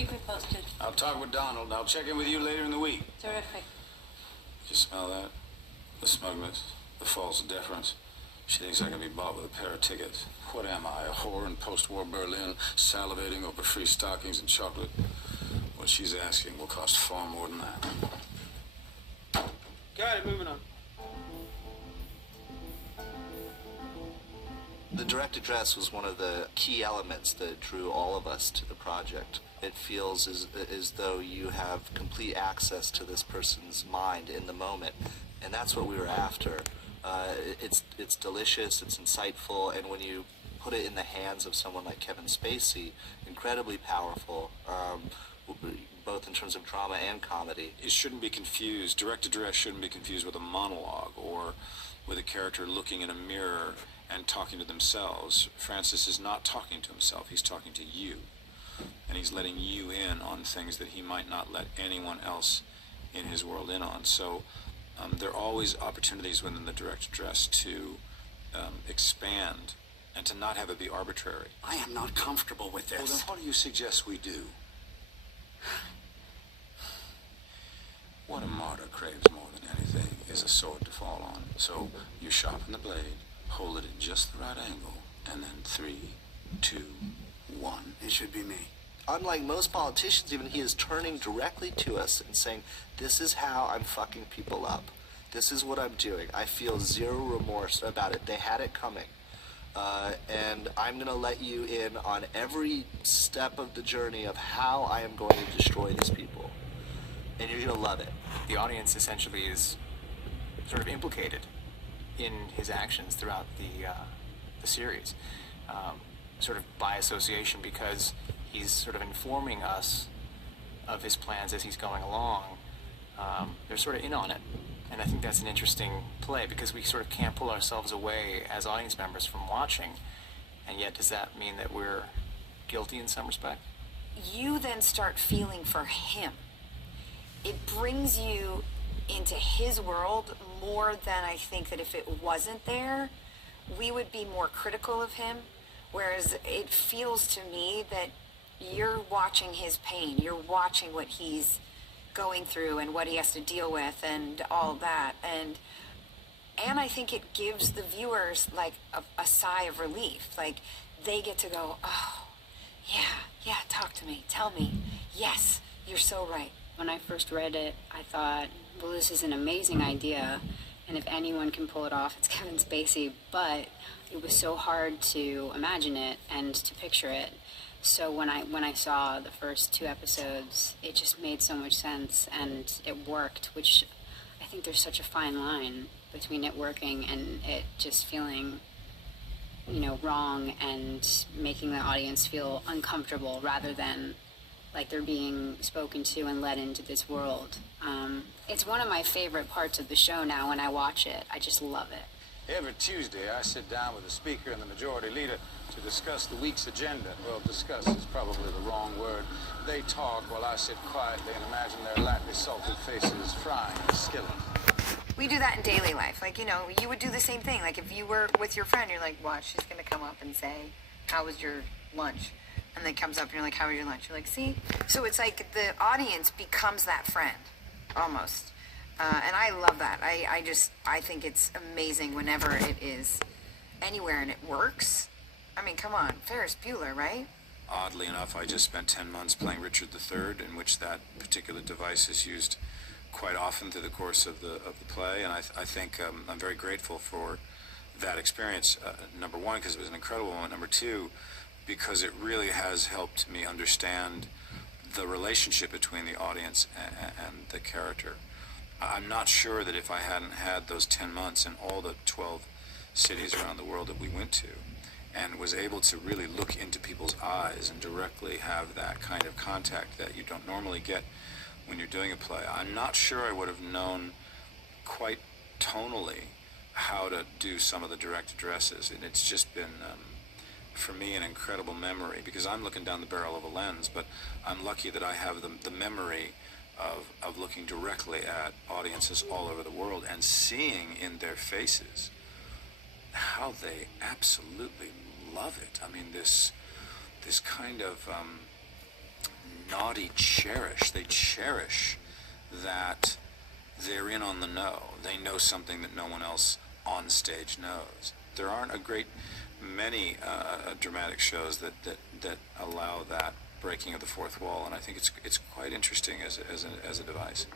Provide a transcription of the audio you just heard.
Keep me posted. I'll talk with Donald. I'll check in with you later in the week. Terrific. You smell that? The smugness, the false deference. She thinks I can be bought with a pair of tickets. What am I, a whore in post-war Berlin, salivating over free stockings and chocolate? What she's asking will cost far more than that. Got it, moving on. The direct address was one of the key elements that drew all of us to the project. It feels as though you have complete access to this person's mind in the moment, and that's what we were after. It's delicious, it's insightful, and when you put it in the hands of someone like Kevin Spacey, incredibly powerful, both in terms of drama and comedy. It shouldn't be confused. Direct address shouldn't be confused with a monologue or with a character looking in a mirror and talking to themselves. Francis is not talking to himself, he's talking to you. And he's letting you in on things that he might not let anyone else in his world in on. So there are always opportunities within the direct address to expand and to not have it be arbitrary. I am not comfortable with this. Well, then what do you suggest we do? What a martyr craves more than anything is a sword to fall on. So you sharpen the blade, hold it at just the right angle, and then 3, 2, 1. It should be me. Unlike most politicians, even, he is turning directly to us and saying, this is how I'm fucking people up. This is what I'm doing. I feel zero remorse about it. They had it coming. And I'm going to let you in on every step of the journey of how I am going to destroy these people. And you're going to love it. The audience essentially is sort of implicated in his actions throughout the series, sort of by association, because he's sort of informing us of his plans as he's going along. They're sort of in on it, and I think that's an interesting play, because we sort of can't pull ourselves away as audience members from watching, and yet does that mean that we're guilty in some respect? You then start feeling for him. It brings you into his world more than I think that if it wasn't there, we would be more critical of him. Whereas it feels to me that you're watching his pain, you're watching what he's going through and what he has to deal with and all that. And I think it gives the viewers like a sigh of relief. Like they get to go, oh, yeah, talk to me, tell me, yes, you're so right. When I first read it, I thought, well, this is an amazing idea, and if anyone can pull it off, it's Kevin Spacey, but it was so hard to imagine it and to picture it. So when I saw the first 2 episodes, it just made so much sense, and it worked, which I think there's such a fine line between it working and it just feeling, wrong and making the audience feel uncomfortable rather than like they're being spoken to and led into this world. It's one of my favorite parts of the show now when I watch it. I just love it. Every Tuesday, I sit down with the speaker and the majority leader to discuss the week's agenda. Well, discuss is probably the wrong word. They talk while I sit quietly and imagine their lightly salted faces frying in a skillet. We do that in daily life. Like, you would do the same thing. Like if you were with your friend, you're like, what? She's going to come up and say, how was your lunch? And then comes up and you're like, how was your lunch? You're like, see? So it's like the audience becomes that friend, almost. And I love that. I think it's amazing whenever it is anywhere and it works. I mean, come on, Ferris Bueller, right? Oddly enough, I just spent 10 months playing Richard III, in which that particular device is used quite often through the course of the play, and I think I'm very grateful for that experience. Number one, because it was an incredible moment. Number two, because it really has helped me understand the relationship between the audience and the character. I'm not sure that if I hadn't had those 10 months in all the 12 cities around the world that we went to, and was able to really look into people's eyes and directly have that kind of contact that you don't normally get when you're doing a play, I'm not sure I would have known quite tonally how to do some of the direct addresses. And it's just been, for me, an incredible memory, because I'm looking down the barrel of a lens, but I'm lucky that I have the memory of looking directly at audiences all over the world and seeing in their faces how they absolutely love it. I mean, this kind of naughty cherish. They cherish that they're in on the know. They know something that no one else on stage knows. There aren't a great many dramatic shows that allow that breaking of the fourth wall, and I think it's quite interesting as a device.